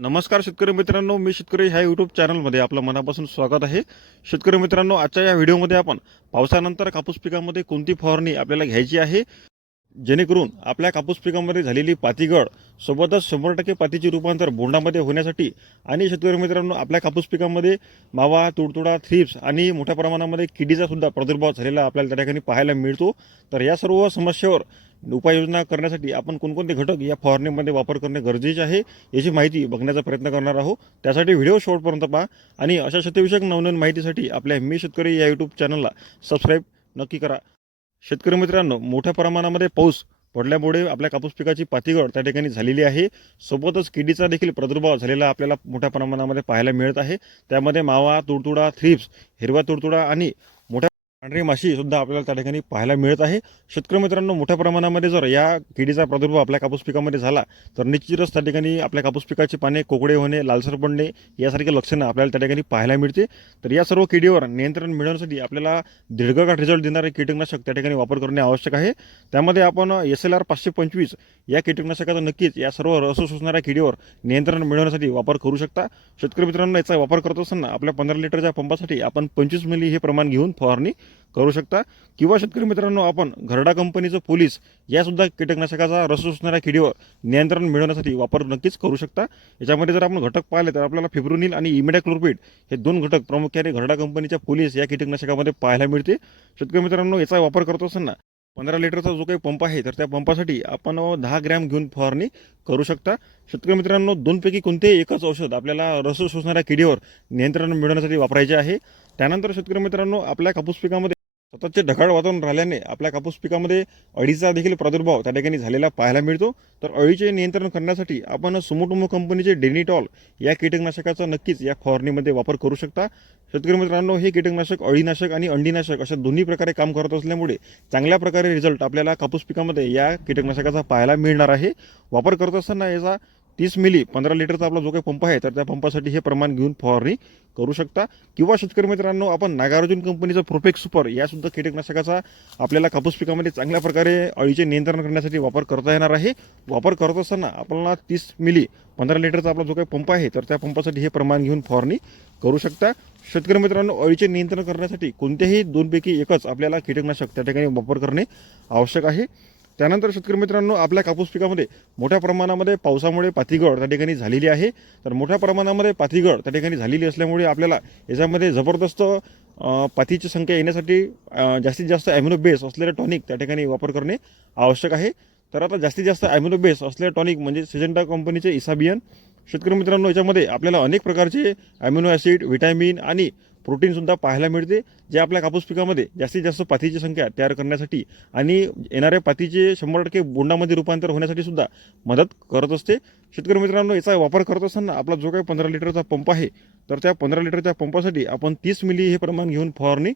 नमस्कार शेतकरी मित्रांनो मी शेतकरी ह्या यूट्यूब चॅनलमध्ये आपलं मनापासून स्वागत आहे. शेतकरी मित्रांनो आजच्या या व्हिडिओमध्ये आपण पावसानंतर कापूस पिकामध्ये कोणती फवारणी आपल्याला घ्यायची आहे? जेणेकरून आपल्या कापूस पिकामध्ये झालेली पातीगळ सोबतच शंभर टक्के पातीचे रूपांतर बोंडामध्ये होण्यासाठी आणि शेतकरी मित्रांनो आपल्या कापूस पिकामध्ये मावा तुडतुडा थ्रिप्स आणि मोठ्या प्रमाणामध्ये किडीचा सुद्धा प्रादुर्भाव झालेला आपल्याला त्या ठिकाणी पाहायला मिळतो. तर या सर्व समस्येवर उपाययोजना करण्यासाठी आपण कोणकोणते घटक या फवारणीमध्ये वापर करणे गरजेचे आहे याची माहिती बघण्याचा प्रयत्न करणार आहोत. त्यासाठी व्हिडिओ शेवटपर्यंत पहा आणि अशा शेतीविषयक नवनवीन माहितीसाठी आपल्या मी शेतकरी या यूट्यूब चॅनलला सबस्क्राईब नक्की करा. शेतकरी मित्रांनो मोठ्या प्रमाणामध्ये पाऊस पडल्यामुळे आपल्या कापूस पिकाची पातीगळ त्या ठिकाणी झालेली आहे. सोबतच किडीचा देखील प्रादुर्भाव झालेला आपल्याला मोठ्या प्रमाणामध्ये पाहायला मिळत आहे. त्यामध्ये मावा तुडतुडा थ्रिप्स हिरवा तुडतुडा आणि पांढरी माशी सुद्धा आपल्याला त्या ठिकाणी पाहायला मिळत आहे. शेतकरी मित्रांनो मोठ्या प्रमाणामध्ये जर या किडीचा प्रादुर्भाव आपल्या कापूस पिकामध्ये झाला तर निश्चितच त्या ठिकाणी आपल्या कापूस पिकाची पाने कोकडे होणे लालसर पडणे यासारखे लक्षणं आपल्याला त्या ठिकाणी पाहायला मिळते. तर या सर्व किडीवर नियंत्रण मिळवण्यासाठी आपल्याला दीर्घकाळ रिझल्ट देणारे कीटकनाशक त्या ठिकाणी वापर करणे आवश्यक आहे. त्यामध्ये आपण एस एल आर पाचशे पंचवीस या कीटकनाशकाचा नक्कीच या सर्व रस शोषणाऱ्या किडीवर नियंत्रण मिळवण्यासाठी वापर करू शकता. शेतकरी मित्रांनो याचा वापर करत असताना आपल्या पंधरा लिटरच्या पंपासाठी आपण पंचवीस मिली हे प्रमाण घेऊन फवारणी करू शकता. किंवा शेतकरी मित्रांनो आपण घरडा कंपनीचं पोलीस यासुद्धा कीटकनाशकाचा रस असणाऱ्या किडीवर नियंत्रण मिळवण्यासाठी वापर नक्कीच करू शकता. याच्यामध्ये जर आपण घटक पाहिले तर आपल्याला फिब्रोनिल आणि इमिडॅक्लोरपीड हे दोन घटक प्रामुख्याने घरडा कंपनीच्या पोलीस या कीटकनाशकामध्ये पाहायला मिळते शेतकरी मित्रांनो याचा वापर करत असताना पंधरा लिटरचा जो काही पंप आहे तर त्या पंपासाठी आपण दहा ग्रॅम घेऊन फवारणी करू शकता. शेतकरी मित्रांनो दोनपैकी कोणतेही एकच औषध आपल्याला रस शोषणाऱ्या किडीवर नियंत्रण मिळवण्यासाठी वापरायचे आहे. त्यानंतर शेतकरी मित्रांनो आपल्या कापूस पिकामध्ये सततचे ढगाळ वातावरण राहिल्याने आपल्या कापूस पिकामध्ये अळीचा देखील प्रादुर्भाव त्या ठिकाणी झालेला पाहायला मिळतो. तर अळीचे नियंत्रण करण्यासाठी आपण सुमोटोमो कंपनीचे डेनिटॉल या कीटकनाशकाचा नक्कीच या फवारणीमध्ये वापर करू शकता. शेतकरी मित्रांनो हे कीटकनाशक अळीनाशक आणि अंडीनाशक अशा दोन्ही प्रकारे काम करत असल्यामुळे चांगल्या प्रकारे रिझल्ट आपल्याला कापूस पिकामध्ये या कीटकनाशकाचा पाहायला मिळणार आहे. वापर करत असताना याचा तीस मिली पंधरा लिटरचा आपला जो काही पंप आहे तर त्या पंपासाठी हे प्रमाण घेऊन फवारणी करू शकता. किंवा शेतकरी मित्रांनो आपण नागार्जुन कंपनीचं प्रोफेक्स सुपर यासुद्धा कीटकनाशकाचा आपल्याला कापूस पिकामध्ये चांगल्या प्रकारे अळीचे नियंत्रण करण्यासाठी वापर करता येणार आहे. वापर करत असताना आपल्याला तीस मिली पंधरा लिटरचा आपला जो काही पंप आहे तर त्या पंपासाठी हे प्रमाण घेऊन फवारणी करू शकता. शेतकरी मित्रांनो अळीचे नियंत्रण करण्यासाठी कोणत्याही दोनपैकी एकच आपल्याला कीटकनाशक त्या ठिकाणी वापर करणे आवश्यक आहे. त्यानंतर शेतकरी मित्रांनो आपल्या कापूस पिकामध्ये मोठ्या प्रमाणामध्ये पावसामुळे पातीगड त्या ठिकाणी झालेली आहे. तर मोठ्या प्रमाणामध्ये पातीगड त्या ठिकाणी झालेली असल्यामुळे आपल्याला याच्यामध्ये जबरदस्त पातीची संख्या येण्यासाठी जास्तीत जास्त ॲम्युनो बेस असलेले टॉनिक त्या ठिकाणी वापर करणे आवश्यक आहे. तर आता जास्तीत जास्त ॲम्युनो बेस असलेले टॉनिक म्हणजे सिजेंटा कंपनीचे इसाबियन शेतकरी मित्रांनो याच्यामध्ये आपल्याला अनेक प्रकारचे ॲम्युनो ॲसिड व्हिटॅमिन आणि प्रोटीनसुद्धा पाहायला मिळते जे आपल्या कापूस पिकामध्ये जास्तीत जास्त पातीची संख्या तयार करण्यासाठी आणि येणाऱ्या पातीचे शंभर टक्के बोंडामध्ये रूपांतर होण्यासाठी सुद्धा मदत करत असते. शेतकरी मित्रांनो याचा वापर करत असताना आपला जो काही पंधरा लिटरचा पंप आहे तर त्या पंधरा लिटरच्या पंपासाठी आपण तीस मिली हे प्रमाण घेऊन फवारणी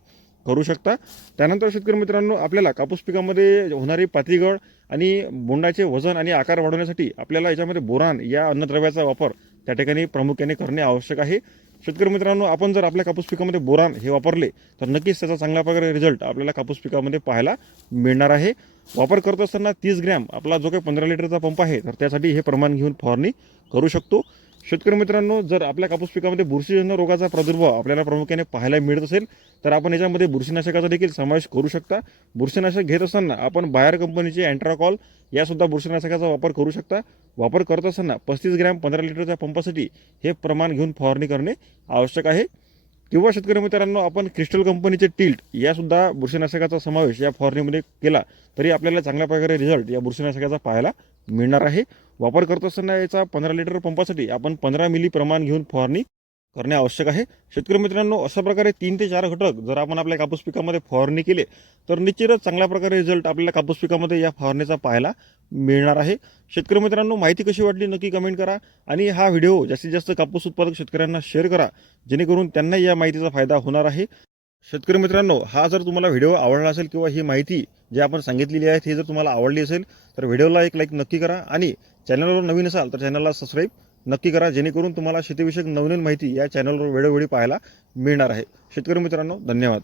करू शकता. त्यानंतर शेतकरी मित्रांनो आपल्याला कापूस पिकामध्ये होणारी पातीगळ आणि बोंडाचे वजन आणि आकार वाढवण्यासाठी आपल्याला याच्यामध्ये बोरान या अन्नद्रव्याचा वापर त्या ठिकाणी प्रामुख्याने करणे आवश्यक आहे. शेतकरी मित्रांनो आपण जर आपल्या कापूस पिकामध्ये बोरान हे वापरले तर नक्कीच त्याचा चांगल्या प्रकारे रिझल्ट आपल्याला कापूस पिकामध्ये पाहायला मिळणार आहे. वापर करत असताना तीस ग्रॅम आपला जो काही पंधरा लिटरचा पंप आहे तर त्यासाठी हे प्रमाण घेऊन फवारणी करू शकतो. शेतकरी मित्रांनो जर आपल्या कापूस पिकामध्ये बुरशीजन्य रोगाचा प्रादुर्भाव आपल्याला प्रामुख्याने पाहायला मिळत असेल तर आपण याच्यामध्ये बुरशीनाशकाचा देखील समावेश करू शकता. बुरशीनाशक घेत असताना आपण बाहेर कंपनीचे अँट्राकॉल यासुद्धा बुरशीनाशकाचा वापर करू शकता. वापर करत असताना पस्तीस ग्रॅम पंधरा लिटरच्या पंपासाठी हे प्रमाण घेऊन फवारणी करणे आवश्यक आहे. किंवा शेतकरी मित्रांनो आपण क्रिस्टल कंपनीचे टिल्ट यासुद्धा बुरशीनाशकाचा समावेश या फवारणीमध्ये केला तरी आपल्याला चांगल्या प्रकारे रिझल्ट या बुरशीनाशकाचा पाहायला मिळणार आहे. वापर करत असताना याचा पंधरा लिटर पंपासाठी आपण पंधरा मिली प्रमाण घेऊन फवारणी करणे आवश्यक आहे. शेतकरी मित्रांनो अशा प्रकारे तीन ते चार घटक जर आपण आपल्या कापूस पिकामध्ये फवारणी केले तर निश्चितच चांगल्या प्रकारे रिझल्ट आपल्याला कापूस पिकामध्ये या फवारणीचा पाहायला मिळणार आहे. शेतकरी मित्रांनो माहिती कशी वाटली नक्की कमेंट करा आणि हा व्हिडिओ जास्तीत जास्त कापूस उत्पादक शेतकऱ्यांना शेअर करा. जेणेकरून त्यांना या माहितीचा फायदा होणार आहे. शेतकरी मित्रांनो हा जर तुम्हाला व्हिडिओ आवडला असेल किंवा ही माहिती जी आपण सांगितलेली आहे ती जर तुम्हाला आवडली असेल तर व्हिडिओला एक लाईक नक्की करा आणि चॅनलवर नवीन असाल तर चॅनलला सबस्क्राईब नक्की करा जेणेकरून तुम्हाला शेतीविषयक नवनवीन माहिती या चॅनलवर वेळोवेळी पाहायला मिळणार आहे. शेतकरी मित्रांनो धन्यवाद.